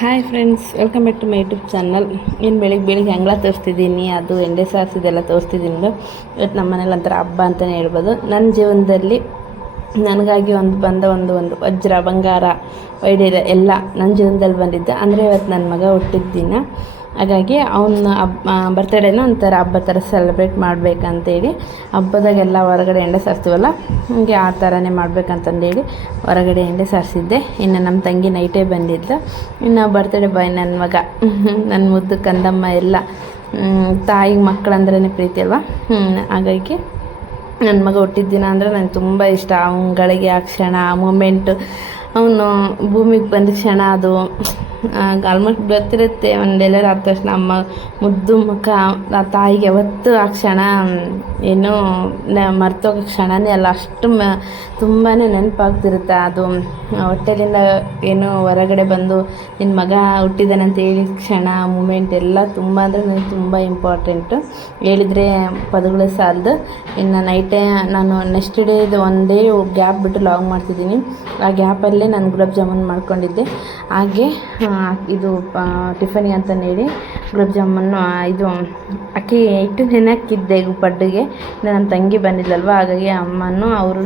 Hi friends, welcome back to my YouTube channel. ಇನ್ನು ಬೆಳಿಗ್ಗೆ ಅಂಗಳ ತೋರಿಸ್ತಿದ್ದೀನಿ, ಅದು ಎಂಡೆ ಸಾರಿಸಿದೆಲ್ಲ ತೋರಿಸ್ತಿದ್ದೀನಿ. ಇವತ್ತು ನಮ್ಮ ಮನೇಲಿ ಒಂಥರ ಹಬ್ಬ ಅಂತಲೇ ಹೇಳ್ಬೋದು. ನನ್ನ ಜೀವನದಲ್ಲಿ ನನಗಾಗಿ ಒಂದು ವಜ್ರ, ಬಂಗಾರ, ವೈಡೂರ್ಯ ಎಲ್ಲ ನನ್ನ ಜೀವನದಲ್ಲಿ ಬಂದಿದ್ದು ಅಂದರೆ ಇವತ್ತು ನನ್ನ ಮಗ ಹುಟ್ಟಿದ ದಿನ. ಹಾಗಾಗಿ ಅವನ ಬರ್ತಡೇನ ಒಂಥರ ಹಬ್ಬ ಥರ ಸೆಲೆಬ್ರೇಟ್ ಮಾಡಬೇಕಂತೇಳಿ ಹಬ್ಬದಾಗೆಲ್ಲ ಹೊರಗಡೆ ಎಂಡೆ ಸಾರಿಸ್ತೀವಲ್ಲ, ಹೀಗೆ ಆ ಥರನೇ ಮಾಡಬೇಕಂತಂದೇಳಿ ಹೊರಗಡೆ ಎಂಡೆ ಸಾರಿಸಿದ್ದೆ. ಇನ್ನು ನಮ್ಮ ತಂಗಿ ನೈಟೇ ಬಂದಿದ್ಲು. ಇನ್ನು ಬರ್ತಡೇ ಬಾಯ್ ನನ್ನ ಮಗ, ನನ್ನ ಮುದ್ದು ಕಂದಮ್ಮ ಎಲ್ಲ. ತಾಯಿಗೆ ಮಕ್ಕಳಂದ್ರೇ ಪ್ರೀತಿ ಅಲ್ವಾ. ಹಾಗಾಗಿ ನನ್ನ ಮಗ ಹುಟ್ಟಿದ ದಿನ ಅಂದರೆ ನನಗೆ ತುಂಬ ಇಷ್ಟ. ಅವನುಗಳಿಗೆ ಆ ಕ್ಷಣ, ಆ ಮೂಮೆಂಟು, ಅವನು ಭೂಮಿಗೆ ಬಂದ ಕ್ಷಣ, ಅದು ಆಲ್ಮೋಸ್ಟ್ ಬರ್ತಿರುತ್ತೆ. ಒಂದೆಲ್ಲರ ಆದ ತಕ್ಷಣ ಅಮ್ಮ ಮುದ್ದು ಮುಖ, ಆ ತಾಯಿಗೆ ಯಾವತ್ತೂ ಆ ಕ್ಷಣ ಏನೋ ಮರ್ತೋಗೋ ಕ್ಷಣವೇ ಅಲ್ಲ, ಅಷ್ಟು ತುಂಬಾ ನೆನಪಾಗ್ತಿರುತ್ತೆ. ಅದು ಹೊಟ್ಟೆಲಿಂದ ಏನೋ ಹೊರಗಡೆ ಬಂದು ನಿನ್ನ ಮಗ ಹುಟ್ಟಿದ್ದಾನೆ ಅಂತ ಹೇಳಿ ಕ್ಷಣ, ಮೂಮೆಂಟ್ ಎಲ್ಲ ತುಂಬ ಅಂದರೆ ನನಗೆ ತುಂಬ ಇಂಪಾರ್ಟೆಂಟು. ಹೇಳಿದರೆ ಪದಗಳು ಸಾಲದು. ಇನ್ನು ನೈಟೇ ನಾನು ನೆಕ್ಸ್ಟ್ ಡೇ ಇದು ಒಂದೇ ಗ್ಯಾಪ್ ಬಿಟ್ಟು ಲಾಗ್ ಮಾಡ್ತಿದ್ದೀನಿ. ಆ ಗ್ಯಾಪಲ್ಲೇ ನಾನು ಗುಲಾಬ್ ಜಾಮೂನ್ ಮಾಡ್ಕೊಂಡಿದ್ದೆ. ಹಾಗೆ ಇದು ಟಿಫನಿ ಅಂತಂದೇಳಿ ಗುಲಾಬ್ ಜಾಮೂನು ಇದು ಅಕ್ಕಿ ಇಟ್ಟು ನೆನಕ್ಕಿದ್ದೆ ಪಡ್ಡುಗೆ. ನನ್ನ ತಂಗಿ ಬಂದಿದ್ದಲ್ವ, ಹಾಗಾಗಿ ಅಮ್ಮನೂ ಅವರು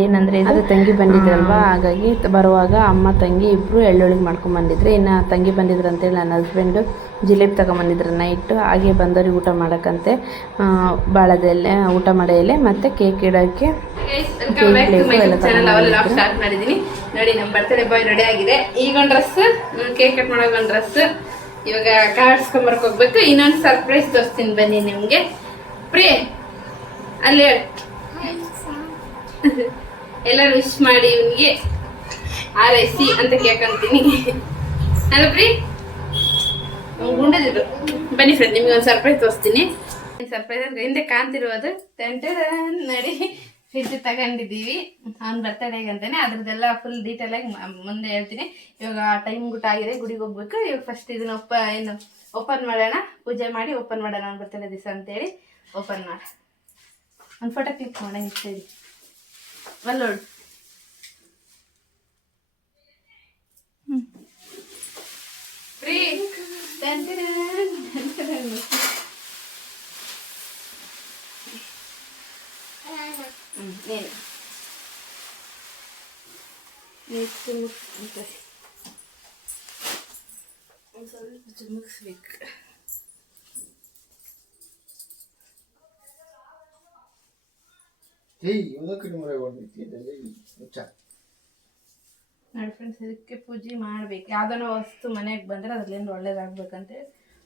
ಏನಂದರೆ ಇದು ತಂಗಿ ಬಂದಿದ್ರಲ್ವ, ಹಾಗಾಗಿ ಬರುವಾಗ ಅಮ್ಮ ತಂಗಿ ಇಬ್ಬರು ಎಳ್ಳೊಳಿಗೆ ಮಾಡ್ಕೊಂಬಂದಿದ್ರು. ಇನ್ನು ತಂಗಿ ಬಂದಿದ್ರು ಅಂತೇಳಿ ನನ್ನ ಹಸ್ಬೆಂಡು ಜಿಲೇಬಿ ತಗೊಂಬಂದಿದ್ರು ನೈಟು. ಹಾಗೆ ಬಂದವ್ರಿಗೆ ಊಟ ಮಾಡೋಕ್ಕಂತೆ ಬಾಳದೆಲೆ ಊಟ ಮಾಡೋಲೆ ಮತ್ತು ಕೇಕ್ ಇಡೋಕ್ಕೆ ಸ್ಟಾರ್ಟ್ ಮಾಡಿದ್ದೀನಿ. ನೋಡಿ, ನಮ್ಮ ಬರ್ತಡೇ ಬಾಯ್ ರೆಡಿ ಆಗಿದೆ. ಈಗ ಒಂದು ಡ್ರೆಸ್, ಕೇಕ್ ಕಟ್ ಮಾಡೋಕೆ ಒಂದು ಡ್ರೆಸ್. ಇವಾಗ ಕಾಡ್ಸ್ಕೊಂಬರಕ್ಕೆ ಹೋಗ್ಬೇಕು. ಇನ್ನೊಂದು ಸರ್ಪ್ರೈಸ್ ತೋರಿಸ್ತೀನಿ ಬನ್ನಿ ನಿಮಗೆ. ಪ್ರೀ ಅಲ್ಲಿ ಎಲ್ಲರೂ ವಿಶ್ ಮಾಡಿ ಇವನಿಗೆ ಆರೈಸಿ ಅಂತ ಕೇಳ್ಕೊಂತೀನಿ. ಅಲ್ಲ ಪ್ರೀ, ಗುಂಡದಿದ್ರು. ಬನ್ನಿ ಫ್ರೆಂಡ್, ನಿಮ್ಗೆ ಒಂದು ಸರ್ಪ್ರೈಸ್ ತೋರಿಸ್ತೀನಿ. ಸರ್ಪ್ರೈಸ್ ಅಂದ್ರೆ ಹಿಂದೆ ಕಾಣ್ತಿರೋದು ನೋಡಿ, ಫ್ರಿಡ್ಜ್ ತಗೊಂಡಿದ್ದೀವಿ ಅವ್ನು ಬರ್ತಡೇಗೆ ಅಂತಾನೆ. ಅದ್ರದ್ದೆಲ್ಲ ಫುಲ್ ಡೀಟೇಲ್ ಆಗಿ ಮುಂದೆ ಹೇಳ್ತೀನಿ. ಇವಾಗ ಟೈಮ್ ಗುಟ್ಟ ಆಗಿದೆ, ಗುಡಿಗೆ ಹೋಗ್ಬೇಕು. ಇವಾಗ ಫಸ್ಟ್ ಇದನ್ನ ಓಪನ್ ಮಾಡೋಣ, ಪೂಜೆ ಮಾಡಿ ಓಪನ್ ಮಾಡೋಣ ಅವ್ನು ಬರ್ತಡೇ ದಿವಸ ಅಂತೇಳಿ. ಓಪನ್ ಮಾಡ, ಒಂದು ಫೋಟೋ ಕ್ಲಿಕ್ ಮಾಡೋಣ. ಸರಿ ನೋಡು. ಮುಗಿಸ್ಬೇಕು. ನೋಡಿ ಫ್ರೆಂಡ್ಸ್, ಇದಕ್ಕೆ ಪೂಜೆ ಮಾಡ್ಬೇಕು. ಯಾವ್ದಾನ ವಸ್ತು ಮನೆಗೆ ಬಂದ್ರೆ ಅದ್ರಲ್ಲಿಂದ ಒಳ್ಳೇದಾಗ್ಬೇಕಂತ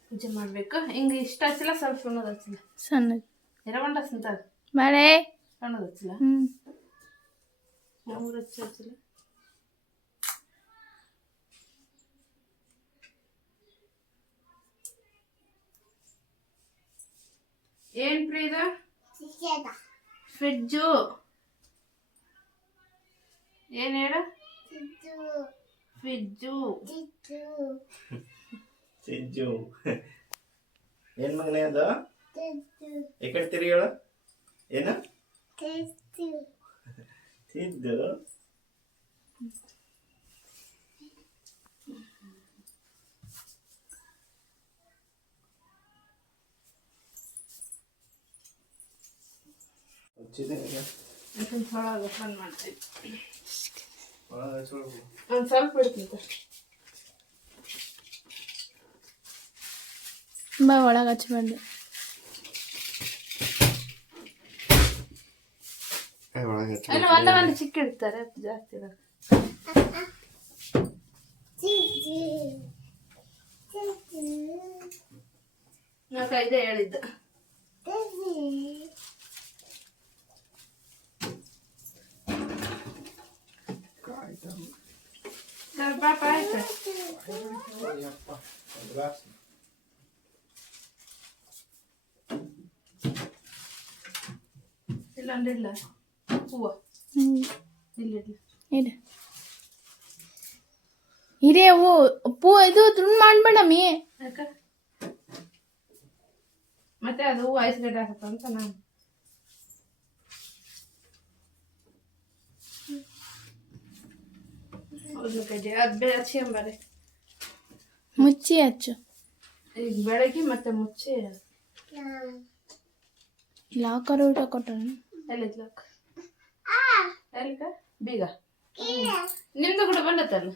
ಪೂಜೆ ಮಾಡ್ಬೇಕು. ಹಿಂಗೆ ಇಷ್ಟ ಹಚ್ಚಿಲ್ಲ, ಸ್ವಲ್ಪ ಸಣ್ಣದು ಹಚ್ಚಿಲ್ಲ, ಸಣ್ಣದು ಎರವಂಡ ಸಂತ ಮಳೆ ಸಣ್ಣದು ಹಚ್ಚಿಲ್ಲ, ಮೂರು ಹಚ್ಚಿಲ್ಲ. ಏನ್ ಪ್ರೀ ಇದು? ಫ್ರಿಡ್ಜು. ಏನ್ ಹೇಳು? ಫ್ರಿಡ್ಜು. ಸಿಜ್ಜು ಏನ್ ಮಗನೇ ಅದು? ಎಕಡೆ ತಿರುಗಿ ಹೇಳು. ಏನು? ಸಿದ್ದು. ಓಪನ್ ಮಾಡ್ತೀನಿ. ಒಂದು ಸ್ವಲ್ಪ ಇಡ್ತೀನಿ ಬಾ, ಒಳಗೆ ಹಚ್ಬಾರ್ದು. ಅಲ್ಲ, ಒಂದು ಚಿಕ್ಕ ಇಡ್ತಾರೆ, ಜಾಸ್ತಿ ಇರೋದು. ಇದೇ ಹೇಳಿದ್ದು. ಪಾಪ ಆಯ್ತು. ಇಲ್ಲೊಂದಿಲ್ಲ ಹೂವು, ಇದೇ ಹೂವು ಪೂ ಇದು ತುಂಡು ಮಾಡ್ಬೇಡಮ್ಮಿ. ಮತ್ತೆ ಅದು ಹೂವು ಐಸ್ಗಡ್ಡೆ ಹಾಕತ್ತ ಅಂತ ನಾನು. ಅದು ಬೇರೆ ಹಚ್ಕೊಂಬಾರೆ. ಮುಚ್ಚಿ ಹಚ್ಚು. ಈಗ ಬೆಳಗ್ಗೆ ಮತ್ತೆ ಮುಚ್ಚಿ ಲಾಕರ್ ಊಟ ಕೊಟ್ಟಣ. ಎಲ್ಲಿದ್ ಲಾಕ್ ಎಲ್ಲಿಗ ಬೀಗ ನಿಮ್ದು ಕೂಡ ಬಂದತ್ತಲ್ಲ.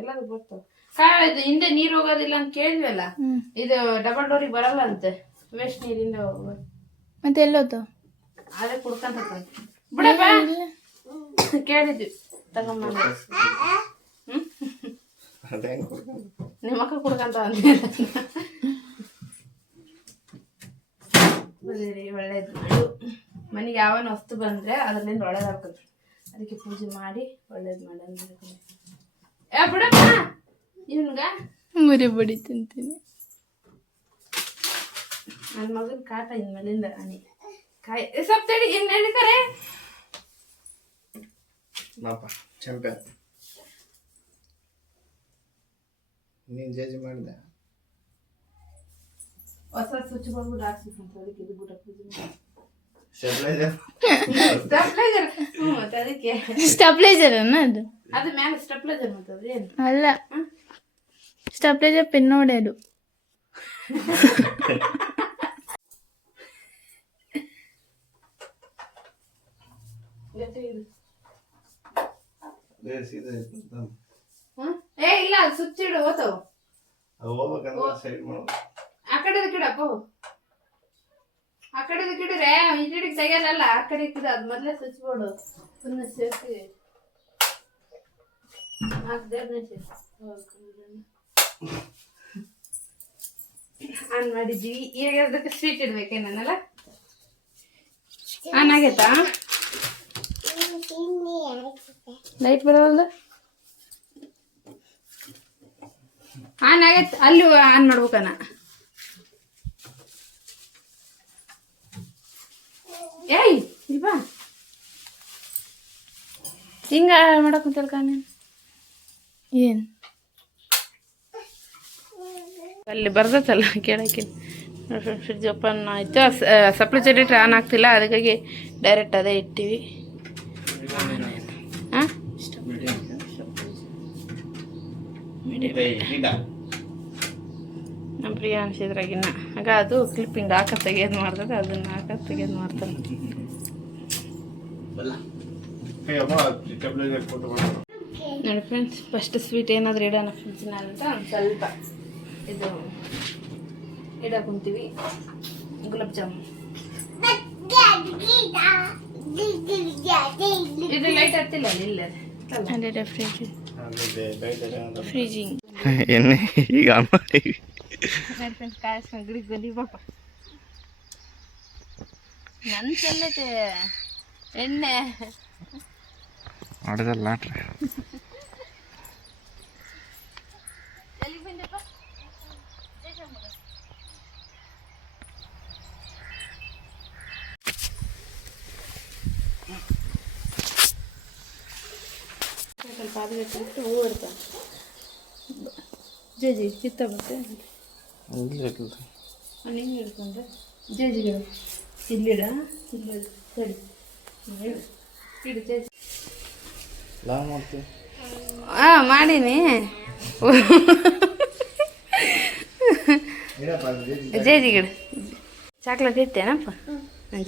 ಎಲ್ಲರೂ ಬರ್ತಾವ. ಇದು ಹಿಂದೆ ನೀರು ಹೋಗೋದಿಲ್ಲ ಅಂತ ಕೇಳಿದ್ವಲ್ಲ, ಇದು ಡಬಲ್ ಡೋರಿಗೆ ಬರಲ್ಲ ಅಂತೆ, ವೇಸ್ಟ್ ನೀರಿಂದ ಹೋಗೋದು. ಮತ್ತೆ ಎಲ್ಲೋದು? ಅದೇ ಕುಡ್ಕಂತ ಬಿಡಪ್ಪ ಕೇಳಿದ್ವಿ ತಗೊಂಬ. ನಿಮ್ಮ ಮಕ್ಕಳು ಕುಡ್ಕಂತ ಬರೀ ಒಳ್ಳೇದು ಮಾಡು. ಮನೆಗೆ ಯಾವನ ವಸ್ತು ಬಂದ್ರೆ ಅದರಿಂದ ಒಳ್ಳೇದಾಗ್ತದೆ, ಅದಕ್ಕೆ ಪೂಜೆ ಮಾಡಿ ಒಳ್ಳೇದು ಮಾಡೋಣ. ಬಿಡಪ್ಪ ಇವನ್ಗ ಮುರಿ ಬಡಿ ತಿಂತೀನಿ. ನನ್ನ ಮಗನ ಕಾಟ ಇನ್ಮೇಲಿಂದ ಅನಿ ಕಾಯಿ ಸ್ವಲ್ಪ ತಡಿ. ಏನು ಹೇಳಿದ್ದಾರೆ ಚಂಪೆ ನೀನು ಜೇಜಿ ಮಾಡಿದೆ. ಹೊಸ ಸ್ವಿಚ್ ಬಂದ್ಬಿಟ್ಟು ಹಾಕ್ಸ್ಬೇಕಂತ ಅದಕ್ಕೆ ಇದು ಬಿಟ್ಟ ಪೂಜೆ ಸ್ಟೆಬ್ಲೈಸರ್. ಮತ್ತೆ ಅದಕ್ಕೆ ಸ್ಟೆಪ್ಲೈಸರ್ ಅನ್ನ ಅದು. ಅದು ಮೇಲೆ ಸ್ಟೆಪ್ಲೈಸರ್ ಮತ್ತೆ ಏನು ಅಲ್ಲ, ಸ್ಟೆಪ್ಲೈಸರ್ ಪಿನ್ ನೋಡೋದು. ಏ ಇಲ್ಲ ಸ್ವಿಚ್ ಇಡು ಓತಾವ. ಹೋಗ್ಬೇಕಂದ್ರೆ ಸೈಡ್ ಮಾಡು. ಆ ಕಡೆದ ಕಿಡಪ್ಪ, ಆ ಕಡೆದ ಕಿಡ್ರೆ ಇಲ್ಲಿಗೆ ತೆಗಿಯಲ್ಲ. ಆ ಕಡೆ ಕಿಡ ಅದು ಮೊದಲೇ ಸ್ವಿಚ್ ಬೋರ್ಡು ಸುಮ್ಮನೆ ಸೇರ್ಸಿ ಆನ್ ಮಾಡಿದ್ವಿ. ಈಗ ಅದಕ್ಕೆ ಸ್ವೀಟ್ ಇಡ್ಬೇಕೇನಲ್ಲ. ಆನ್ ಆಗೈತಾ? ಲೈಟ್ ಬರೋಲ್ಲ. ಆನ್ ಆಗೈತೆ. ಅಲ್ಲಿ ಆನ್ ಮಾಡ್ಬೇಕನ. ಏಯ್ ಇಲ್ವಾ ಹಿಂಗ ಮಾಡಕ್ ಕುಂತಲ್ಕ ನೀನು. ಏನು ಅಲ್ಲಿ ಬರ್ದತ್ತಲ್ಲ ಕೇಳಕ್ಕೆ. ಫ್ರಿಡ್ಜ್ ಓಪನ್ ಆಯಿತು. ಸಪ್ಲೈ ಜನರೇಟರ್ ಆನ್ ಆಗ್ತಿಲ್ಲ, ಅದಕ್ಕಾಗಿ ಡೈರೆಕ್ಟ್ ಅದೇ ಇಟ್ಟಿವಿ. ಹಾಂ ನಮ್ಮ ಪ್ರಿಯ ಅನ್ಸಿದ್ರಾಗಿನ್ನ ಆಗ ಅದು ಕ್ಲಿಪ್ಪಿಂಗ್ ಹಾಕ ತೆಗಿಯೋದು ಮಾಡ್ತದೆ, ಅದನ್ನು ಹಾಕ ತೆಗಿಯೋದು ಮಾಡ್ತಾರೆ. ನೋಡಿ ಫ್ರೆಂಡ್ಸ್, ಫಸ್ಟ್ ಸ್ವೀಟ್ ಏನಾದರೂ ಇಡೋಣ ಫ್ರಿಡ್ಜ್ನಲ್ಲಿ ಅಂತ ಒಂದು ಸ್ವಲ್ಪ ಇದು ಇಡಕೊಂತೀವಿ. ಗುಲಾಬ್ ಜಾಮೂನ್ ಇದು ಲೈಟ್ ಹತ್ತಿಲ್ಲ ಇಲ್ಲ ಅದೇ ಫ್ರೀಜಿಂಗ್ ಎಣ್ಣೆ ಈಗ ಫ್ರೆಂಡ್ಸ್ ಕಾಯಿಸ್ಕೊಂಡು ಗಿಡಕ್ಕೆ ಬಂದಿ ಪಾಪ. ನನ್ನ ಚೆಲ್ಲತೆ ಎಣ್ಣೆ ಹೊಡೆದಲ್ಲ. ಎಲ್ಲಿ ಬಂದಪ್ಪ? ಸ್ವಲ್ಪ ಅದಕ್ಕೆ ಹೂ ಇಡ್ತಾನೆ ಜೇಜಿ ಕಿತ್ತ ಮತ್ತೆ ಹಿಂಗೆ ಹಿಡ್ಕೊಂಡ್ರೆ ಜೇಜಿಗಳು ಇಲ್ಲಿಡ ಇಲ್ಲಿ ಸರಿ ಇಡು ಜೇಜಿ. ಹಾಂ ಮಾಡೀನಿ. ಜೇಜಿ ಗಿಡ ಚಾಕ್ಲೇಟ್ ಇಟ್ಟೇನಪ್ಪ.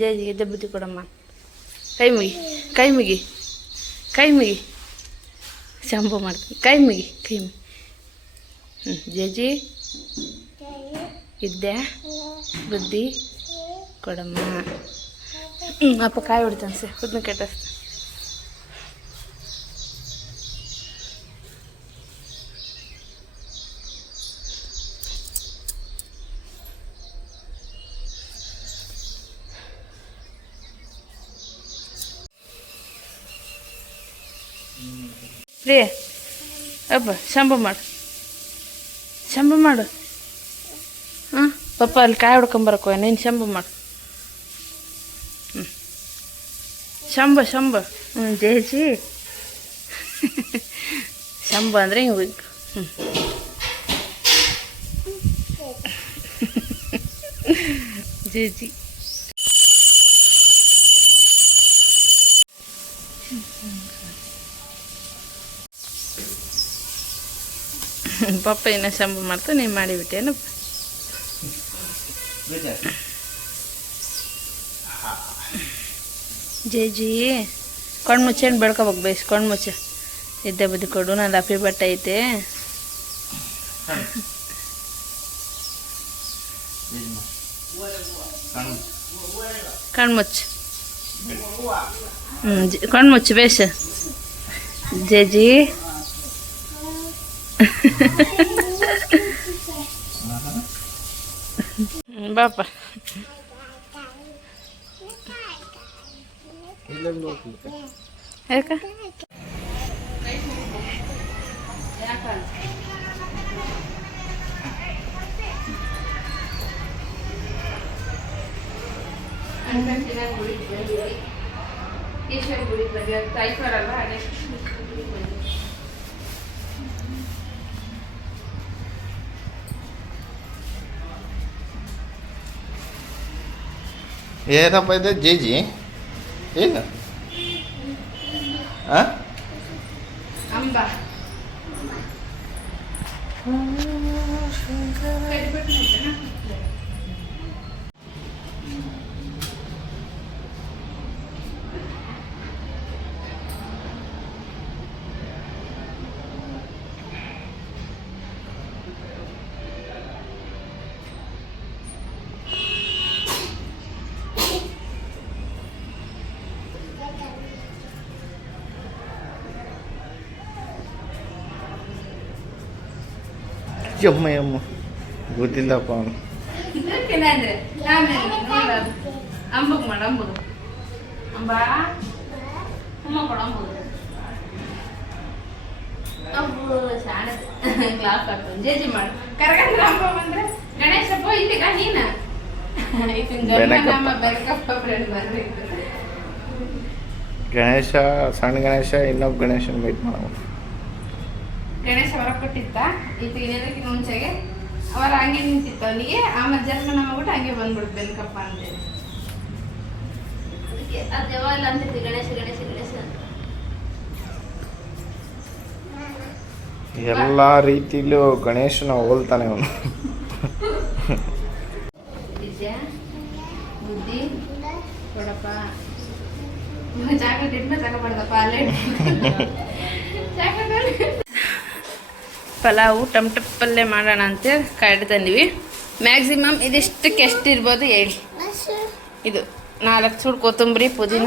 ಜೇಜಿಗೆ ದಬ್ಬುತ್ತಿ ಕೊಡಮ್ಮ. ಕೈ ಮುಗಿ ಕೈ ಮುಗಿ ಕೈ ಮುಗಿ. ಶಂಭು ಮಾಡ್ತೀನಿ. ಕೈ ಮುಗಿ ಕೈ ಮುಗಿ. ಜೇಜಿ ಇದ್ದೆ ಬುದ್ಧಿ ಕೊಡಮ್ಮ. ಅಪ್ಪ ಕಾಯಿ ಹೊಡಿತಾನೆ ಸರ್ ಕುದ್ನ ಕೆಟ್ಟಿಸ್ತಾನೆ. ಪ್ರಿಯ ಅಪ್ಪ ಶಂಭು ಮಾಡು, ಶಂಭು ಮಾಡು. ಹಾಂ ಪಪ್ಪ ಅಲ್ಲಿ ಕಾಯಿ ಹೊಡ್ಕೊಂಬರಕ್ಕೋ, ನೀನು ಶಂಭು ಮಾಡು. ಶಂಭು ಶಂಭು. ಜೇಜಿ ಶಂಭು ಅಂದರೆ ಹಿಂಗೆ ಹೋಗಿ ಜೇಜಿ. ಪಪ್ಪ ಇನ್ನೂ ಶಂಭು ಮಾಡ್ತಾ ನೀವು ಮಾಡಿಬಿಟ್ಟೇನಪ್ಪ. ಜೇಜಿ ಕಣ್ಣು ಮುಚ್ಚೇನು ಬೆಳ್ಕೊಬೇಕು ಬೇಸ್ ಕಣ್ಣು ಮುಚ್ಚ ಇದ್ದೆ ಬುದ್ಧಿ ಕೊಡು. ನಾನು ಅಪ್ಪಿ ಬಟ್ಟೆ ಐತೆ. ಕಣ್ಣು ಮುಚ್ಚು. ಕಣ್ಣು ಮುಚ್ಚು ಬೇಸ್ ಜೇಜಿ. ಬಾಪ ಯಾಕ ಏನಪ್ಪ ಇದೆ ಜೇಜಿ ಏನು ಅಂಬ ಯಮ್ಮ ಗೊತ್ತಿಲ್ಲಪ್ಪ ಅವನು. ಅಂದ್ರೆ ಅಂಬಗ್ ಮಾಡ ಅಂಬದು ಅಂಬ ಅಮ್ಮ ಕೊಡ ಅಂಬದು ಅಬ್ಬು ಶಾಣೆ ಕ್ಲಾಸ್ ಆಗ್ತದೆ. ಜೇಜಿ ಮಾಡು ಕರಗಂದ್ರೆ ಅಂಬ ಬಂದ್ರೆ ಗಣೇಶಪ್ಪ ಇಲ್ಲಿಗ ನೀನ ನಮ್ಮ ಬೆಳಕಪ್ಪ ಫ್ರೆಂಡ್ ಬರ್ರಿ. ಗಣೇಶ ಸಣ್ಣ ಗಣೇಶ ಇನ್ನೊಬ್ಬ ಗಣೇಶನ ಮೀಟ್ ಮಾಡೋ. ಗಣೇಶ ಹೊರ ಕೊಟ್ಟಿತ್ತ ಇದು ಇನ್ನೇನಕ್ಕೆ ಮುಂಚೆಗೆ ಅವರ ಹಂಗೆ ನಿಂತಿತ್ತು ಅವನಿಗೆ. ಆಮೇಲೆ ಜನ್ಮನ ಮಾಡ್ಬಿಟ್ಟು ಹಂಗೆ ಬಂದ್ಬಿಡ್ತು ಬೆಲ್ಕಪ್ಪ ಅಂತೇಳಿ. ಅದು ಯಾವಾಗ ಅಂತಿತ್ತು ಗಣೇಶ ಗಣೇಶ ಗಣೇಶ ಅಂತ. ಎಲ್ಲ ರೀತಿಲೂ ಗಣೇಶನ ಹೋಲ್ತಾನೆ ಅವನು. ವಿದ್ಯಾ ಬುದ್ಧಿ ಕೊಡಪ್ಪ ಚಾಕ್ಲೇಟ್ ಇಟ್ಮೇಲೆ ತಗೊಬಾರ್ದಪ್ಪ ಅಲ್ಲೇ ಚಾಕ್ಲೇಟ್. ಪಲಾವು ಟೊಮಟೊ ಪಲ್ಯ ಮಾಡೋಣ ಅಂತೇಳಿ ಕಾಯ್ದು ತಂದಿವಿ. ಮ್ಯಾಕ್ಸಿಮಮ್ ಇದಿಷ್ಟಕ್ಕೆ ಎಷ್ಟಿರ್ಬೋದು ಹೇಳಿ. ಇದು 4 ಚೂಡು ಕೊತ್ತಂಬರಿ ಪುದೀನ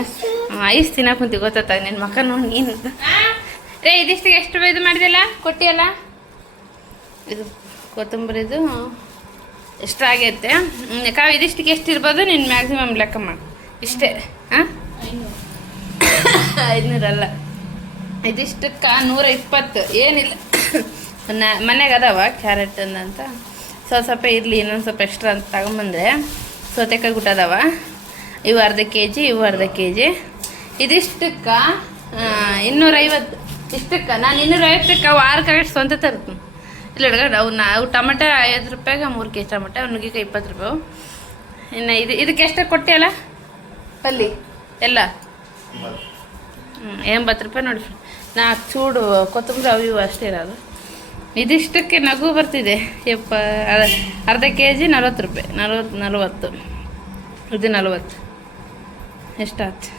ಐಸ್ ತಿನ್ನಕ್ಕೆ ಕುಂತಿ ಗೊತ್ತಾಗ ನಿನ್ನ ಮಕ್ಕ ನೋಡಿ ನೀನು ರೇ. ಇದಿಷ್ಟಿಗೆ ಎಷ್ಟು ಇದು ಮಾಡಿದೆಲ್ಲ ಕೊಟ್ಟಿಯಲ್ಲ. ಇದು ಕೊತ್ತಂಬರಿದು ಎಷ್ಟು ಆಗೈತೆ ಕಾವು. ಇದಿಷ್ಟಿಗೆ ಎಷ್ಟು ಇರ್ಬೋದು ನೀನು ಮ್ಯಾಕ್ಸಿಮಮ್ ಲೆಕ್ಕ ಮಾಡಿ. ಇಷ್ಟೇ. ಹಾಂ 500 ಅಲ್ಲ, ಇದಿಷ್ಟಕ್ಕೆ 120. ಏನಿಲ್ಲ ಮನೆಗೆ ಅದಾವ ಕ್ಯಾರೆಟ್ ಅಂತ ಸ್ವಲ್ಪ ಇರಲಿ ಇನ್ನೊಂದು ಸ್ವಲ್ಪ ಎಕ್ಸ್ಟ್ರಾ ಅಂತ ತಗೊಂಬಂದ್ರೆ. ಸೌತೆಕಾಯಿ ಗುಟ್ಟ ಅದಾವ. ಇವು ಅರ್ಧ ಕೆ ಜಿ, ಇವು ಅರ್ಧ ಕೆ ಜಿ. ಇದಿಷ್ಟಕ್ಕೆ 250. ಇಷ್ಟಕ್ಕೆ ನಾನು 250ಕ್ಕೆ ಅವು 6 ಕ್ಯಾರೆಟ್ ಸ್ವಂತ ತರ್ತೀನಿ. ಇಲ್ಲ ಹುಡುಗ ಅವು ಟೊಮೆಟೊ 50 ರೂಪಾಯಿಗೆ 3 ಕೆ ಜಿ ಟೊಮೆಟೊ. ನುಗ್ಗಿಕಾಯಿ 20 ರೂಪಾಯಿ. ಇನ್ನು ಇದಕ್ಕೆ ಎಷ್ಟು ಕೊಟ್ಟಿಯಲ್ಲ ಪಲ್ಲಿ ಎಲ್ಲ 80 ರೂಪಾಯಿ ನೋಡಿ. 4 ಚೂಡು ಕೊತ್ತಂಬರಿ ಅವು ಇವು ಅಷ್ಟೇ ಇರೋದು. ಇದಿಷ್ಟಕ್ಕೆ ನಗು ಬರ್ತಿದೆ. ಅರ್ಧ ಕೆ ಜಿ 40 ರೂಪಾಯಿ. 40 ಇದು 40 ಎಷ್ಟಾಯ್ತು?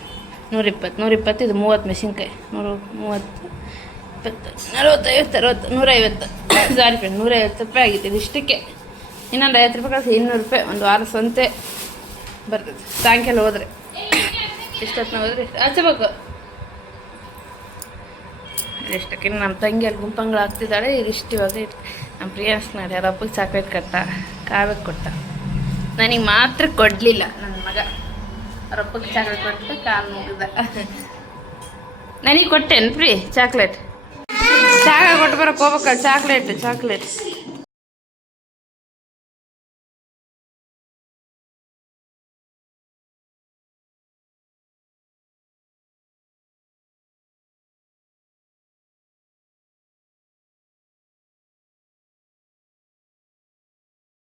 120 ಇದು 30 ಮೆಣಸಿನ್ಕಾಯಿ. 130 20 40 50 60 150 ಸಾರಿ ಫ್ರೆಂಡ್ 150 ರೂಪಾಯಿ ಆಗಿತ್ತು ಇದಿಷ್ಟಕ್ಕೆ. ಇನ್ನೊಂದು 50 ರೂಪಾಯಿ ಕಳಿಸಿ 200 ರೂಪಾಯಿ. ಒಂದು ವಾರ ಸಂತೆ ಬರ್ತದೆ ಸಾಯಂಕಾಲ ಹೋದ್ರೆ. ಇಷ್ಟೊತ್ತು ಹೋದ್ರೆ ಹಚ್ಚಬೇಕು. ಇಷ್ಟಕ್ಕೆ ನಮ್ಮ ತಂಗಿ ಅಲ್ಲಿ ಗುಂಪಂಗಳು ಆಗ್ತಿದ್ದಾಳೆ. ಇದಿಷ್ಟು ಇವಾಗ ನಮ್ಮ ಪ್ರಿಯಾಸ್ ನೋಡಿ ಅವ್ರ ಅಪ್ಪಗೆ ಚಾಕ್ಲೇಟ್ ಕೊಟ್ಟ, ಕಾವ್ಯಕ್ಕೆ ಕೊಟ್ಟ. ನನಗೆ ಮಾತ್ರ ಕೊಡಲಿಲ್ಲ ನನ್ನ ಮಗ. ಅವ್ರ ಅಪ್ಪಗೆ ಚಾಕ್ಲೇಟ್ ಕೊಟ್ಟು ಕಾಲು ಮುಗಿದ. ನನಗೆ ಕೊಟ್ಟೇನು ಪ್ರೀ ಚಾಕ್ಲೇಟ್? ಚಾಗ ಕೊಟ್ಟು ಬರೋಕೆ ಹೋಗ್ಬೇಕಲ್ಲ ಚಾಕ್ಲೇಟ್.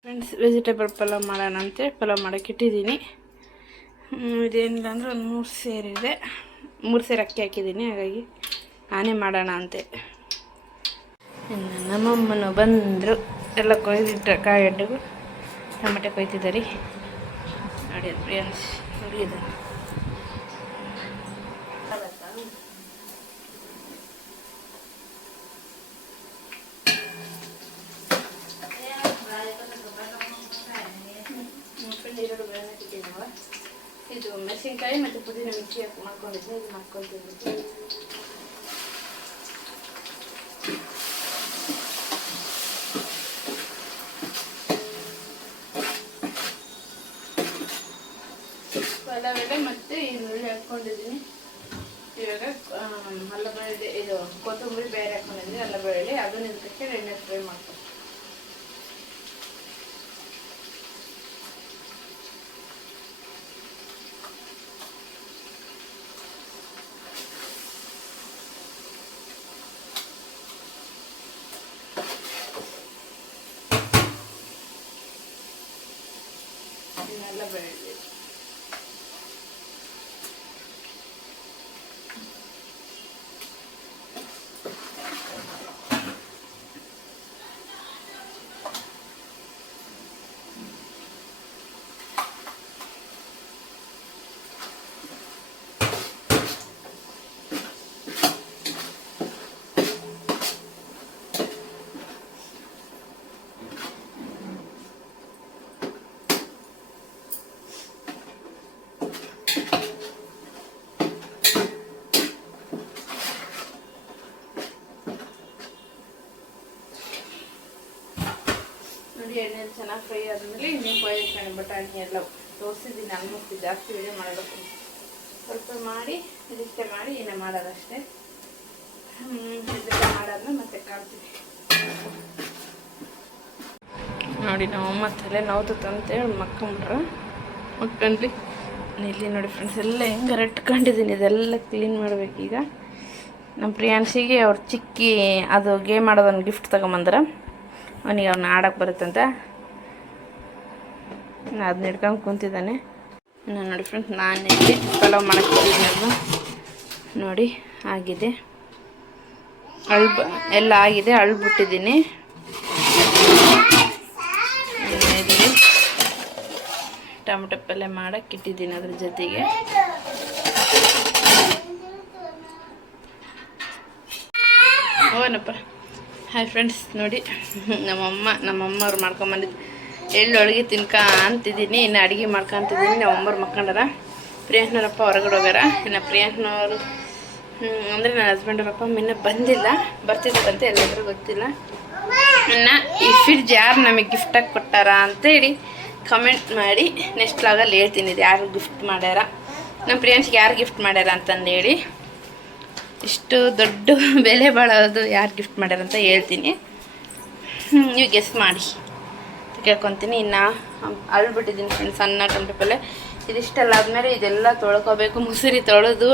ಫ್ರೆಂಡ್ಸ್ ವೆಜಿಟೇಬಲ್ ಪಲಾವ್ ಮಾಡೋಣ ಅಂತೇಳಿ ಪಲಾವ್ ಮಾಡೋಕೆ ಇಟ್ಟಿದ್ದೀನಿ. ಇದೇನಿಲ್ಲ ಅಂದರೆ ಒಂದು 3 ಸೇರಿದೆ. 3 ಸೇರು ಅಕ್ಕಿ ಹಾಕಿದ್ದೀನಿ. ಹಾಗಾಗಿ ನಾನೇ ಮಾಡೋಣ ಅಂತೆ. ಇನ್ನು ನಮ್ಮಮ್ಮನು ಬಂದರು, ಎಲ್ಲ ಕೊಯ್ದಿಟ್ಟ ಕಾಯಿಡ್ಡಿಗೂ ಟೊಮೆಟೊ ಕೊಯ್ತಿದ್ದಾರೆ ನೋಡಿ. ಅದು ಫ್ರೆಂಡ್ಸ್ ನೋಡಿ ಇದನ್ನು ಇದು ಮೆಣಸಿನ್ಕಾಯಿ ಮತ್ತು ಪುದೀನ ಮಿಕ್ಸಿ ಹಾಕಿ ಮಾಡ್ಕೊಂಡಿದ್ದೀನಿ. ಇದು ಮಾಡ್ಕೊಳ್ತಿದ್ದೀನಿ. ಪಲಾವೆಲೆ ಮತ್ತು ಈರುಳ್ಳಿ ಹಾಕ್ಕೊಂಡಿದ್ದೀನಿ. ಇವಾಗ ಅಲ್ಲ ಬೆಳ್ಳುಳ್ಳಿ ಇದು ಕೊತ್ತಂಬರಿ ಬೇರೆ ಹಾಕ್ಕೊಂಡಿದ್ದೀನಿ. ಅಲ್ಲ ಬೆಳ್ಳುಳ್ಳಿ ಅದನ್ನ ಇದಕ್ಕೆ ಎಣ್ಣೆ ಫ್ರೈ ಮಾಡ್ತೀನಿ. ಎಲ್ಲ ಬೆಳ್ಳುಳ್ಳಿ ನೋಡಿ. ಎಣ್ಣೆ ಚೆನ್ನಾಗಿ ಫ್ರೈ ಆದಮೇಲೆ ಇನ್ನೇನು ಕೊಯ್ದು ಬಟಾಣಿ ಎಲ್ಲ ತೋರಿಸಿದ್ದೀನಿ. ಆಲ್ಮೋಸ್ಟ್ ಜಾಸ್ತಿ ವಿಡಿಯೋ ಮಾಡೋದಕ್ಕೆ ಸ್ವಲ್ಪ ಮಾಡಿ ಇದಿಷ್ಟೇ ಮಾಡಿ ಏನೇ ಮಾಡೋದಷ್ಟೇ. ಇದೆಲ್ಲ ಮಾಡಾದ್ಮೇಲೆ ಮತ್ತೆ ಕಾಡ್ತೀವಿ ನೋಡಿ. ನಮ್ಮಮ್ಮ ತಲೆ ನೋವು ಅಂತೇಳಿ ಮಕ್ಕಂಡ್ಲಿ ಇಲ್ಲಿ ನೋಡಿ ಫ್ರೆಂಡ್ಸ್ ಎಲ್ಲ ಹೆಂಗೆ ರಟ್ಕೊಂಡಿದ್ದೀನಿ. ಇದೆಲ್ಲ ಕ್ಲೀನ್ ಮಾಡ್ಬೇಕೀಗ. ನಮ್ಮ ಪ್ರಿಯಾಂಶಿಗೆ ಅವ್ರು ಚಿಕ್ಕಿ ಅದು ಗೇಮ್ ಆಡೋದನ್ನು ಗಿಫ್ಟ್ ತಗೊಂಬಂದ್ರೆ ಅವನಿಗೆ ಅವ್ನ ಆಡೋಕ್ಕೆ ಬರುತ್ತಂತ ಅದನ್ನ ಹಿಡ್ಕೊಂಡು ಕುಂತಿದ್ದಾನೆ. ನಾನು ನೋಡಿ ಫ್ರೆಂಡ್ಸ್, ನಾನಿಲ್ಲಿ ಪಲಾವ್ ಮಾಡೋಕ್ಕೆ ನೋಡಿ ಆಗಿದೆ. ಎಲ್ಲ ಆಗಿದೆ, ಅಳ್ಬಿಟ್ಟಿದ್ದೀನಿ. ಇಲ್ಲಿ ಟೊಮೆಟೊ ಪಲ್ಯ ಮಾಡೋಕ್ಕೆ ಇಟ್ಟಿದ್ದೀನಿ. ಅದ್ರ ಜೊತೆಗೆ ಓನಪ್ಪ ಹಾಯ್ ಫ್ರೆಂಡ್ಸ್ ನೋಡಿ. ನಮ್ಮಮ್ಮವ್ರು ಮಾಡ್ಕೊಂಬಂದಿದ್ದು ಎಳ್ಳೊಳಗೆ ಅಂತಿದ್ದೀನಿ. ಇನ್ನು ಅಡುಗೆ ಮಾಡ್ಕೊಂತಿದ್ದೀನಿ. ನಮ್ಮಮ್ಮವ್ರು ಮಕ್ಕಂಡಾರ. ಪ್ರಿಯಾಂಕನವರಪ್ಪ ಹೊರಗಡೆ ಹೋಗ್ಯಾರ. ಇನ್ನು ಪ್ರಿಯಾಂಕನವರು ಅಂದರೆ ನನ್ನ ಹಸ್ಬೆಂಡವರಪ್ಪ ಇನ್ನೂ ಬಂದಿಲ್ಲ. ಬರ್ತಿದ್ದಾರಂತೆ, ಎಲ್ಲಾದರೂ ಗೊತ್ತಿಲ್ಲ. ಇನ್ನು ಈ ಫ್ರಿಡ್ಜ್ ಯಾರು ನಮಗೆ ಗಿಫ್ಟಾಗಿ ಕೊಟ್ಟಾರ ಅಂತೇಳಿ ಕಮೆಂಟ್ ಮಾಡಿ ನೆಕ್ಸ್ಟ್ ವ್ಲಾಗಲ್ಲಿ ಹೇಳ್ತೀನಿ. ಇದು ಯಾರು ಗಿಫ್ಟ್ ಮಾಡ್ಯಾರ, ನಮ್ಮ ಪ್ರಿಯಾಂಶಿಗೆ ಯಾರು ಗಿಫ್ಟ್ ಮಾಡ್ಯಾರ ಅಂತಂದೇಳಿ. ಇಷ್ಟು ದೊಡ್ಡ ಬೆಲೆ ಬಾಳೋದು ಯಾರು ಗಿಫ್ಟ್ ಮಾಡ್ಯಾರ ಅಂತ ಹೇಳ್ತೀನಿ. ನೀವು ಗೆಸ್ ಮಾಡಿ ಕೇಳ್ಕೊತೀನಿ. ಇನ್ನು ಅಳ್ಬಿಟ್ಟಿದ್ದೀನಿ ಫ್ರೆಂಡ್ಸ್. ಸಣ್ಣ ಟೊಮೆಟೊ ಪಲ್ಯ ಇದಿಷ್ಟೆಲ್ಲ ಆದಮೇಲೆ ಇದೆಲ್ಲ ತೊಳ್ಕೊಬೇಕು. ಮುಸುರಿ ತೊಳೆದು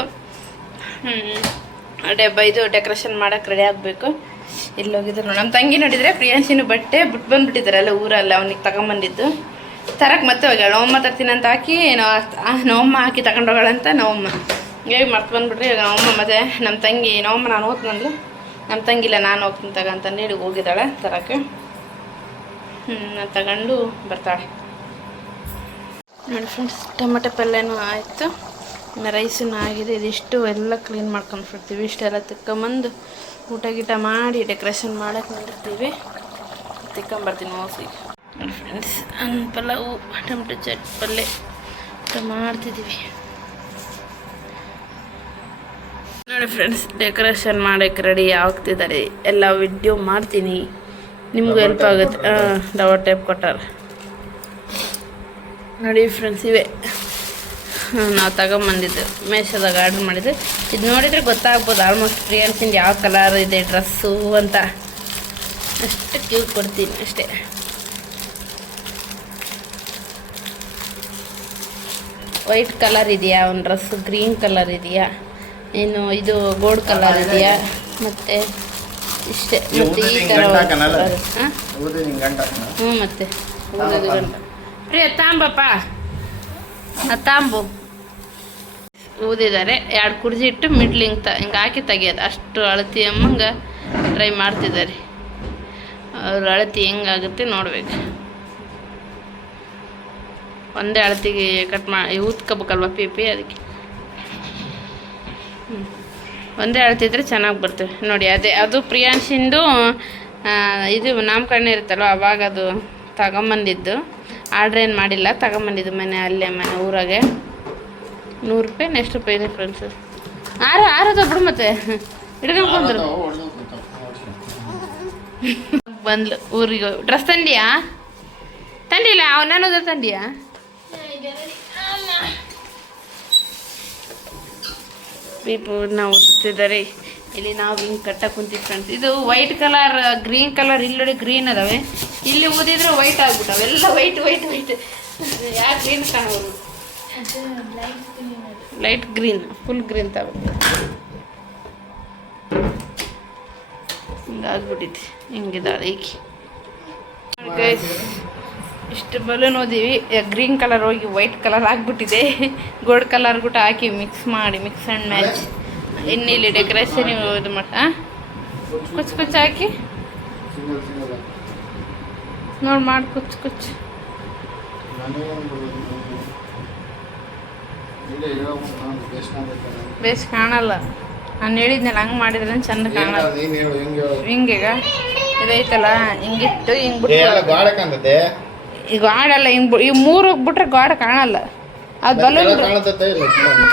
ಇದು ಡೆಕೋರೇಷನ್ ಮಾಡೋಕ್ಕೆ ರೆಡಿ ಆಗಬೇಕು. ಇಲ್ಲಿ ಹೋಗಿದ್ರು ನಮ್ಮ ತಂಗಿ ನೋಡಿದರೆ ಪ್ರಿಯಾಂಶಿನೂ ಬಟ್ಟೆ ಬಿಟ್ಟು ಬಂದುಬಿಟ್ಟಿದ್ದಾರೆ ಎಲ್ಲ ಊರಲ್ಲ. ಅವನಿಗೆ ತಗೊಂಬಂದಿದ್ದು ತರಕ್ಕೆ ಮತ್ತೆ ಹೋಗ್ಯಾಳ. ನವಮ್ಮ ತರ್ತೀನಿ ಅಂತ ಹಾಕಿ ನವಮ್ಮ ಹಾಕಿ ತಗೊಂಡೋಗಳಂತ ನವಮ್ಮ ಹೇಗೆ ಮರ್ತು ಬಂದುಬಿಟ್ರಿ. ಇವಾಗ ನವಮ್ಮ ಮತ್ತು ನಮ್ಮ ತಂಗಿ ನವಮ್ಮ ನಾನು ಹೋಗ್ತಂದ್ಲು. ನಮ್ಮ ತಂಗಿಲ್ಲ ನಾನು ಹೋಗ್ತೀನಿ ತಗಂತಂದು ಹೇಳಿ ಹೋಗಿದ್ದಾಳೆ ತರಕ್ಕೆ. ನಾನು ತಗೊಂಡು ಬರ್ತಾಳೆ ನೋಡಿ ಫ್ರೆಂಡ್ಸ್. ಟೊಮೆಟೊ ಪಲ್ಯನೂ ಆಯಿತು, ಇನ್ನು ರೈಸೂ ಆಗಿದೆ. ಇದಿಷ್ಟು ಎಲ್ಲ ಕ್ಲೀನ್ ಮಾಡ್ಕೊಂಡ್ಬಿಡ್ತೀವಿ. ಇಷ್ಟೆಲ್ಲ ತಿಕ್ಕೊಂಬಂದು ಊಟ ಗೀಟ ಮಾಡಿ ಡೆಕೋರೇಷನ್ ಮಾಡೋಕ್ಕೆ ನಿಂತಿರ್ತೀವಿ. ತಿಕ್ಕೊಂಬರ್ತೀನಿ ಮೋಸ್ಟ್ಲಿ ನೋಡಿ ಫ್ರೆಂಡ್ಸ್. ಪಲಾವು ಟೊಮೆಟೊ ಪಲ್ಯ ಮಾಡ್ತಿದ್ದೀವಿ ನೋಡಿ ಫ್ರೆಂಡ್ಸ್. ಡೆಕೋರೇಷನ್ ಮಾಡೋಕ್ಕೆ ರೆಡಿ ಆಗ್ತಿದ್ದಾರೆ. ಎಲ್ಲ ವಿಡಿಯೋ ಮಾಡ್ತೀನಿ, ನಿಮಗೂ ಹೆಲ್ಪ್ ಆಗುತ್ತೆ. ಡಬಲ್ ಟೇಪ್ ಕೊಟ್ಟಾರ ನೋಡಿ ಫ್ರೆಂಡ್ಸ್. ಇವೇ ನಾವು ತಗೊಂಬಂದಿದ್ದು ಮೇಶೋದಾಗ ಆರ್ಡ್ರ್ ಮಾಡಿದ್ದು. ಇದು ನೋಡಿದರೆ ಗೊತ್ತಾಗ್ಬೋದು ಆಲ್ಮೋಸ್ಟ್ ಪ್ರಿಯಾಂಶಿಂದು ಯಾವ ಕಲರ್ ಇದೆ ಡ್ರೆಸ್ಸು ಅಂತ. ಅಷ್ಟು ಕ್ಯೂಟ್ ಕೊಡ್ತೀನಿ ಅಷ್ಟೇ. ವೈಟ್ ಕಲರ್ ಇದೆಯಾ ಒಂದು ಡ್ರೆಸ್ಸು, ಗ್ರೀನ್ ಕಲರ್ ಇದೆಯಾ, ಇನ್ನು ಇದು ಗೋಲ್ಡ್ ಕಲರ್ ಇದೆಯಾ, ಮತ್ತು ಇಷ್ಟೇ. ಮತ್ತು ಈ ಥರ ಹ್ಞೂ ಮತ್ತೆ ಊದೋದು ಗಂಟ ಪ್ರಿಯ ತಾಂಬಪ್ಪ ತಾಂಬು ಊದಿದ್ದಾರೆ. 2 ಕುರ್ಜಿ ಇಟ್ಟು ಮಿಡ್ಲ್ ಹಿಂಗೆ ಹಾಕಿ ತೆಗಿಯೋದು. ಅಷ್ಟು ಅಳತಿ ಅಮ್ಮಂಗೆ ಟ್ರೈ ಮಾಡ್ತಿದ್ದಾರೆ. ಅವ್ರ ಅಳತೆ ಹೆಂಗಾಗುತ್ತೆ ನೋಡ್ಬೇಕು. ಒಂದೇ ಅಳತೆಗೆ ಕಟ್ ಮಾಡಿ ಊದ್ಕೋಬೇಕಲ್ವ ಪೀಪಿ, ಅದಕ್ಕೆ ಒಂದೇ ಅಳತೆ ಇದ್ರೆ ಚೆನ್ನಾಗಿ ಬರ್ತವೆ ನೋಡಿ. ಅದು ಪ್ರಿಯಾಂಶಿಂದು ಇದು ನಾಮಕರಣ ಇರುತ್ತಲ್ವ ಅವಾಗ ಅದು ತಗೊಂಬಂದಿದ್ದು, ಆರ್ಡ್ರೇನು ಮಾಡಿಲ್ಲ, ತಗೊಂಬಂದಿದ್ದು ಅಲ್ಲೇ ಮನೆ ಊರಾಗೆ. 100 ರೂಪಾಯಿ ಎಷ್ಟು ರೂಪಾಯಿ ಇದೆ ಫ್ರೆಂಡ್ಸು. ಆರೋದ ಬಿಡು ಮತ್ತೆ ಹಿಡ್ಕೊಂಡು ಬಂದರು. ಬಂದ್ಲು ಊರಿಗೆ. ಡ್ರೆಸ್ ತಂದಿಯಾ? ತಂದಿಲ್ಲ ಅವನದು ತಂದಿಯಾ? ಪೀಪೂರ್ನ ಓದುತ್ತಿದ್ದಾರೆ. ಇಲ್ಲಿ ನಾವು ಹಿಂಗೆ ಕಟ್ಟಕ್ಕೆ ಕುಂತಿದ್ದು ಫ್ರೆಂಡ್ಸ್. ಇದು ವೈಟ್ ಕಲರ್, ಗ್ರೀನ್ ಕಲರ್, ಇಲ್ಲಿ ನೋಡಿ ಗ್ರೀನ್ ಅದಾವೆ, ಇಲ್ಲಿ ಓದಿದ್ರೆ ವೈಟ್ ಆಗ್ಬಿಟ್ಟವೆ, ಎಲ್ಲ ವೈಟ್ ವೈಟ್ ವೈಟ್. ಯಾಕೆ ಗ್ರೀನ್ ಕಾಣಬಹುದು? ಲೈಟ್ ಗ್ರೀನ್, ಫುಲ್ ಗ್ರೀನ್ ತಗೋಬೇಕು. ಹಿಂಗಾಗ್ಬಿಟ್ಟಿತ್ತು, ಹಿಂಗಿದ್ದಾಳೆ ಈಗ. ಇಷ್ಟು ಬಲೂನ್ ಓದಿವಿ, ಗ್ರೀನ್ ಕಲರ್ ಹೋಗಿ ವೈಟ್ ಕಲರ್ ಆಗಿಬಿಟ್ಟಿದೆ. ಗೋಲ್ಡ್ ಕಲರ್ ಕೂಡ ಹಾಕಿ ಮಿಕ್ಸ್ ಆ್ಯಂಡ್ ಮ್ಯಾಚ್. ಇನ್ನಿಲ್ಲಿ ಡೆಕೋರೇಷನ್ ಇದು ಕುಚ್ಚು ಹಾಕಿ ನೋಡಿ ಮಾಡಿ ಕುಚ್ಚು ಬೇಸ್ ಕಾಣಲ್ಲ. ನಾನು ಹೇಳಿದ್ನಲ್ಲ ಹಂಗೆ ಮಾಡಿದ್ರೆ ಚಂದ ಕಾಣಲ್ಲ. ಹಿಂಗೀಗ ಇದೈತಲ್ಲ ಹಿಂಗಿಟ್ಟು ಹಿಂಗೆ ಬಿಟ್ಟು ಈಗ ಆಡಲ್ಲ, ಹಿಂಗೆ ಈ 3 ಬಿಟ್ರೆ ಗಾಡ ಕಾಣಲ್ಲ. ಅದು ಬಲೂನ್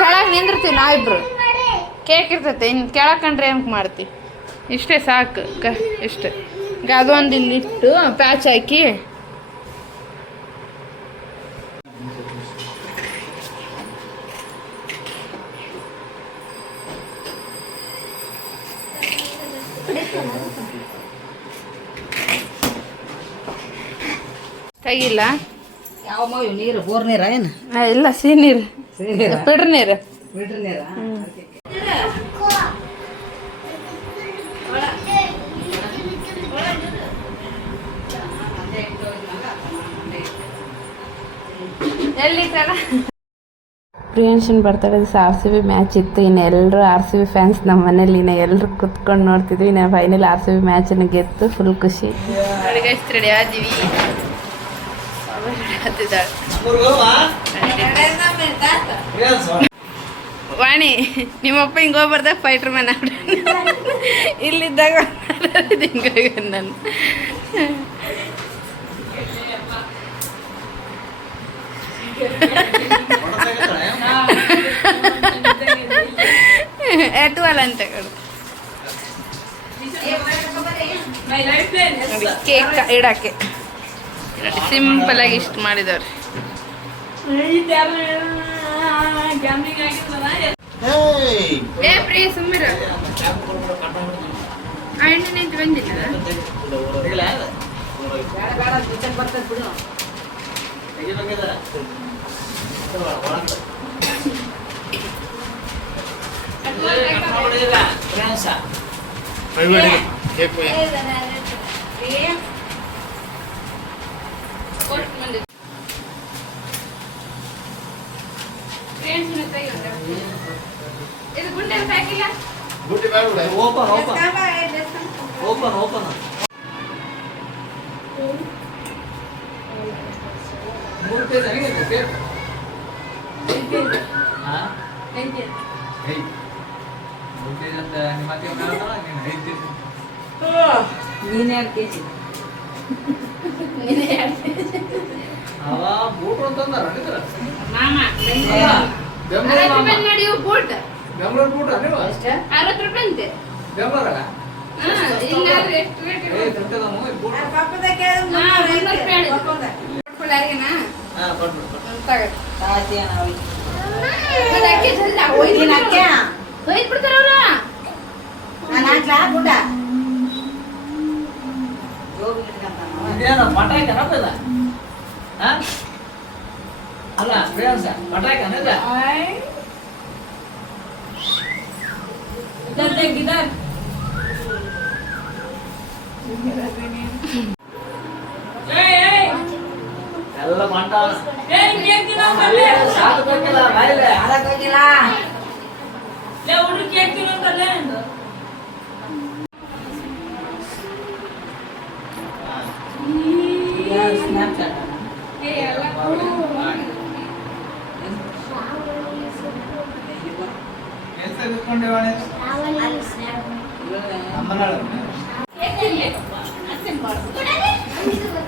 ಕೆಳಗೆ ನಿಂದಿರ್ತೀವಿ ನಾವಿಬ್ರು, ಕೇಕ್ ಇರ್ತೈತೆ. ಇನ್ನು ಕೆಳಗೆ ಕಂಡ್ರೆ ಏನಕ್ಕೆ ಮಾಡ್ತೀವಿ? ಇಷ್ಟೇ ಸಾಕು ಇಷ್ಟೇ. ಈಗ ಅದೊಂದು ಇಲ್ಲಿ ಇಟ್ಟು ಪ್ಯಾಚ್ ಹಾಕಿ ತೆಗಿಲ್ಲ. ಯಾವ ನೀರು ಬೋರ್ ನೀರ ಏನು? ಇಲ್ಲ, ಸಿಹಿ ನೀರು, ಫಿಲ್ಟರ್ ನೀರು. ಫಿಲ್ಟರ್ ನೀರ? ಪ್ರಿಯಾಂಶನ್ ಬರ್ತಡೇ RCB ಮ್ಯಾಚ್ ಇತ್ತು. ಇನ್ನು ಎಲ್ಲರೂ RCB ಫ್ಯಾನ್ಸ್ ನಮ್ಮ ಮನೇಲಿ ಎಲ್ಲರೂ ಕುತ್ಕೊಂಡು ನೋಡ್ತಿದ್ವಿ. ಇನ್ನು ಫೈನಲ್ RCB ಮ್ಯಾಚನ್ನು ಗೆದ್ದು ಫುಲ್ ಖುಷಿ. ರೆಡಿ ಆದ್ವಿ. ವಾಣಿ, ನಿಮ್ಮಪ್ಪ ಹಿಂಗೆ ಹೋಗ್ಬಾರ್ದಾಗ ಫೈಟ್ರ್ ಮ್ಯಾನ್ ಆಗ್ಬಿಡ. ಇಲ್ಲಿದ್ದಾಗ ಹಿಂಗ ನಾನು ಎಟ್ಟುವಲ್ಲ ಅಂತ ಕೇಕ್ ಇಡಕ್ಕೆ ಸಿಂಪಲ್ ಆಗಿ ಇಷ್ಟು ಮಾಡಿದವ್ರಿ. ಏ ಪ್ರಿಯ ಸುಮ್ಮಿರ ನಿಂತು ಬಂದಿಲ್ಲ. ಇದು ಗುಂಡೆ ಹಾಕಿಲ್ಲ. ಓಪನ್ ನೀನೇ ಕೇಸಿ ಬೂಟ್ ಅಂತಂದಾರ ನೋಡಿ ಬೂಟ್ ಬೆಂಗಳೂರು ಬೂಟ್ 60 ರೂಪಾಯಿ ಅಂತೆ ಬೆಂಗಳೂರಾಗ. ಅಲ್ಲ ಪಟಾಕಿ ಎಲ್ಲ ಮಂಟ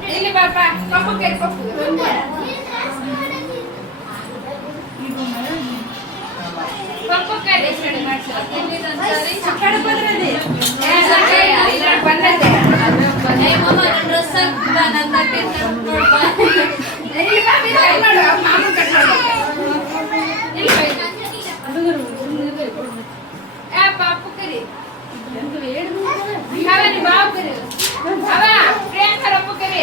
ಇಲ್ಲಿ ಬಾಪ ಪಪ್ಪು ಕೇಳಿ ಪಪ್ಪು ಪಪ್ಪು ಕೇಳಿ ಪಾಪು ಕರಿ ಬಾವು ಕರಿ ಅವ ಪ್ರಿಯಾಂಕ ರಪ್ಪು ಕರಿ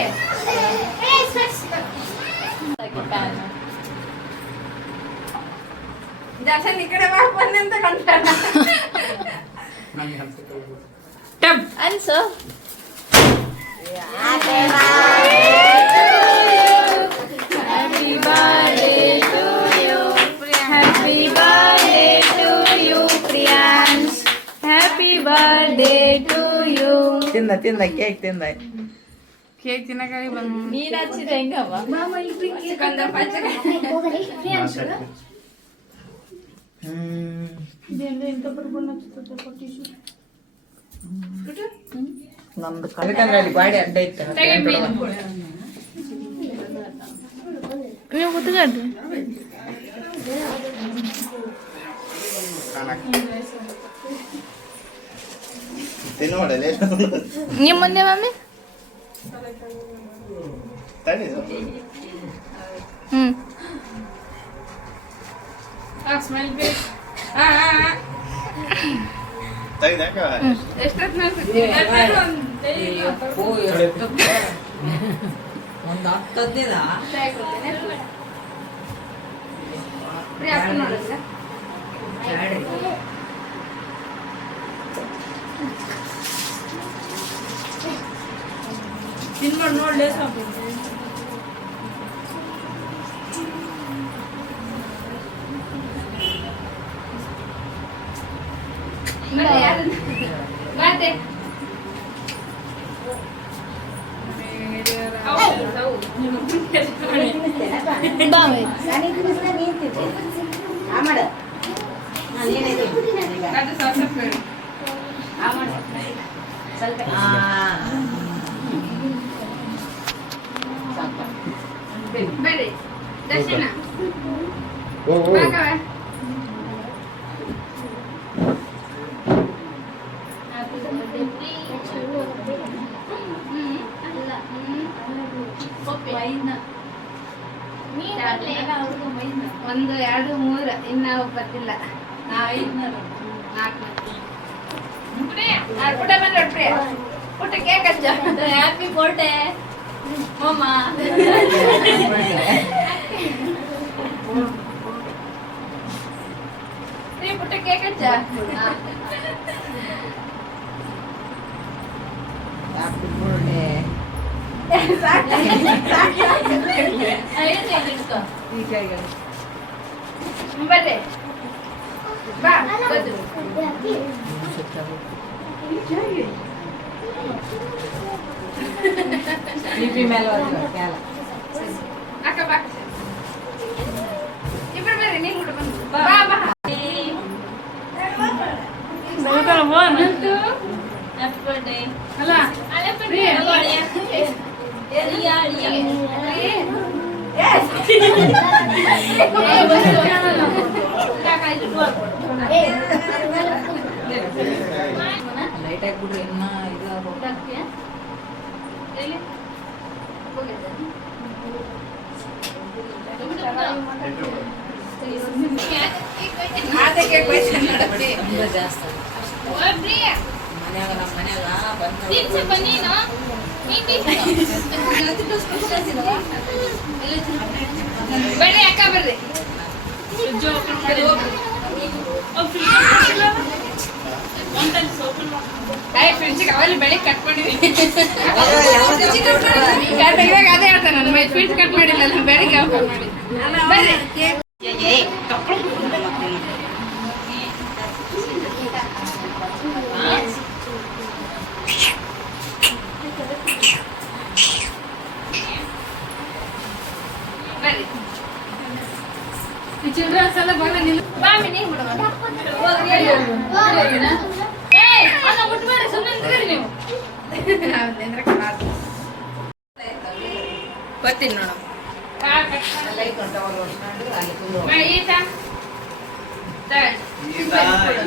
ದರ್ಶನ್ ಈ ಕಡೆ ಬಾಪ್ ಬಂದಂತ ಕಂಡ ಟಬ್ ಅನ್ಸು ತಿಂದ ಕೇಕ್ ತಿಂದ ಕೇಕ್ ತಿನ್ನಕಾಗಿ ಬಂದು ನೀನ್ ಹಚ್ಚಿದ ಹೆಂಗವ ನಮ್ದು ಕಲ್ಕಂದ್ರೆ ಅಲ್ಲಿ ಬಾಡಿ ಅಡ್ಡ ಇತ್ತು ನೀವು ಕೂತ್ಕೊಳ್ರಿ ತಿನ್ನೋಡಲೇ ನಿಮ್ಮ ಮುಂದೆ ಮಮ್ಮಿ ಹ್ಮ್ ಸ್ಮೆಲ್ ಬೇಕು ತೆಗ್ದಾಕ ಒಂದು 10 ದಿನ ತಿನ್ಕೊಂಡು ನೋಡ್ಲೇ ಸಾಕು ಮತ್ತೆ ಬಾವೆ ಅದು ಸ್ವಲ್ಪ ಬೇಡ ಬೇಡ ದರ್ಶನ ಭಾಗವ ಒಂದು ಎರಡು ಮೂರು ಇನ್ನ ಬರ್ತಿಲ್ಲ ಪುಟ ಬಂದ್ರೆ ಪುಟ ಕೇಕ್ ಹಚ್ಚ ಹ್ಯಾಪಿ ಬರ್ಡೇ ಮಾಮ ಪುಟ ಕೇಕ್ ಹಚ್ಚ ಬರ್ರಿ ಬಾ ಬದು ಬಿಪಿ ಮೇಲೆ ಅಕ್ಕ ಬಾ ಇಬ್ರು ಬರ್ರಿ ನೀವು ಕೂಡ ಬಂದು ಬಾ ಬಾ ಹ್ಯಾಪಿ ಬರ್ಡೇ ಅಲ್ಲ ಲೈಟ್ ಹಾಕ್ಬಿಡ್ರಿ ಇನ್ನ ಇದು ತುಂಬ ಜಾಸ್ತಿ ಮನ್ಯಾಗ ನಮ್ಮ ಮನ್ಯಾಗ ಬರ್ರಿ ಅಕ್ಕ ಬರ್ರಿ ಫ್ರಿಡ್ಜಿಗೆ ಅವಲ್ಲಿ ಬೆಳಿಗ್ಗೆ ಕಟ್ ಮಾಡಿವಿ ಇವಾಗ ಅದೇ ಹೇಳ್ತಾನೆ ನನ್ನ ಮೈ ಫ್ರಿಡ್ಜ್ ಕಟ್ ಮಾಡಿಲ್ಲ ನಾನು ಬೆಳಿಗ್ಗೆ ಯಾವ ಕಟ್ ಮಾಡಿ ಬರ್ರಿ ಬರ್ರಿ ಈ ಚಿಲ್ಡ್ರನ್ಸ್ ಎಲ್ಲ ಬರಲ್ಲ ನಿಲ್ಲ ಬಾ ಮಿನಿ ಬಿಡೋಣ ಏಯ್ ಅಣ್ಣ ಮುಟ್ಬೇಡಿ ಸುಮ್ಮನೆ ನಿಂತ್ಕೊಳ್ಳಿ ನೀವು ಅಂದ್ರೆ ಕ್ಲಾಸ್ ಬರ್ತೀನಿ ನೋಡು ಲೈಟ್ ಹೊಂಟವಲ್ಲ ಹೊಡ್ಸ್ಕೊಂಡು ಅಲ್ಲಿ ಕುಂದ್ರು. ಈತ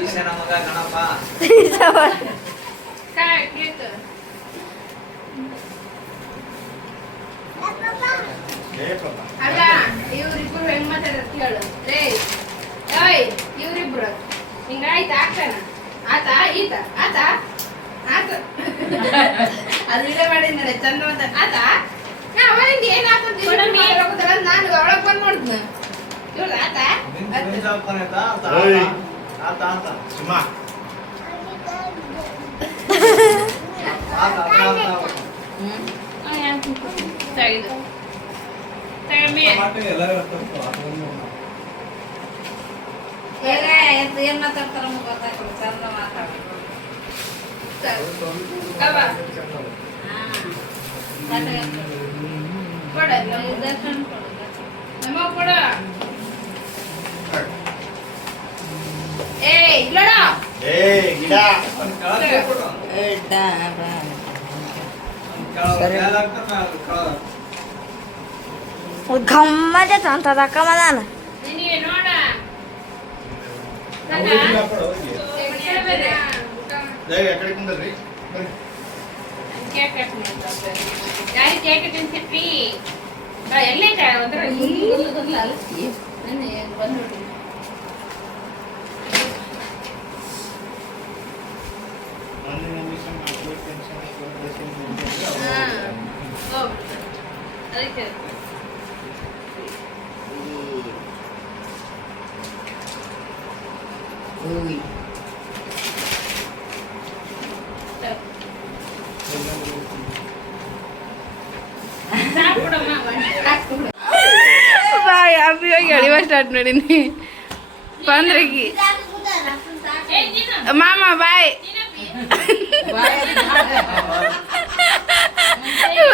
ಈಶನ ಮಗ ಗಣಪ ಕೇಕ್ ಅಲ್ಲ ಇವ್ರಿಬ್ರು ಹೆಂಗ್ ಮಾತಾಡೋದು ಕೇಳು ರೇ ಓಯ್ ಇವ್ರಿಬ್ರು ಹಿಂಗಾಯ್ತು ಆಗ್ತಾನ ಆತ ಈತ ಆತ ಆತ ಅದು ಇಲ್ಲೇ ಮಾಡಿದ್ ನೋಡಿ ಚಂದ ಮಾತಾಡ ಆತ ಅವನಿಂದ ಏನಾಗ್ತದ ನಾನು ಒಳಗ್ ಬಂದ್ ನೋಡ್ತೀನಿ ಇವ್ರು ಆತ ಸುಮ್ಮ ತೆಗೆದು ತಗಮಿ ಏನ್ ಮಾತಾಡ್ತಾರ ಗೊತ್ತಾಗ್ತದೆ ಚಂದ ಮಾತಾಡ್ತಾರೆ. ಕೊಡ ನಮ್ಮ ಕೊಡ ಏಯ್ ಇಲ್ಲಡ ಏ ಗಿಡ ಗಮ್ಮತ್ತ ಅಂತ ತಕ್ಕಮದಾನ ನೀವೇ ನೋಡ ಎಕಡೆ ಕುಂದ್ರಿ ಕೇಕ್ ಯಾರು ಕೇಕ್ ತಿನ್ಸಿಟ್ರಿ ಎಲ್ಲೇ ಒಂಥರ ಅಲಸಿ ನನ್ನ ಬಂದು ನೋಡಿ ಅದಕ್ಕೆ ಬಾಯ್ ಅಭಿಯಾಗಿ ಎಳಿವ ಸ್ಟಾರ್ಟ್ ಮಾಡೀನಿ ಬಂದ್ರಿಗೆ ಮಾಮ ಬಾಯ್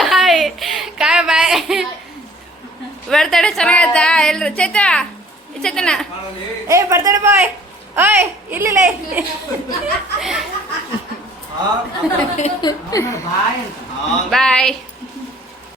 ಬಾಯ್ ಕಾಯ್ ಬಾಯ್ ಬರ್ತಡೆ ಚೆನ್ನಾಗೈತಾ ಎಲ್ರು ಚೇತನ ಏ ಬರ್ತಡೆ ಬಾಯ್ ಓಯ್ ಇಲ್ಲಿಲ್ಲ ಬಾಯ್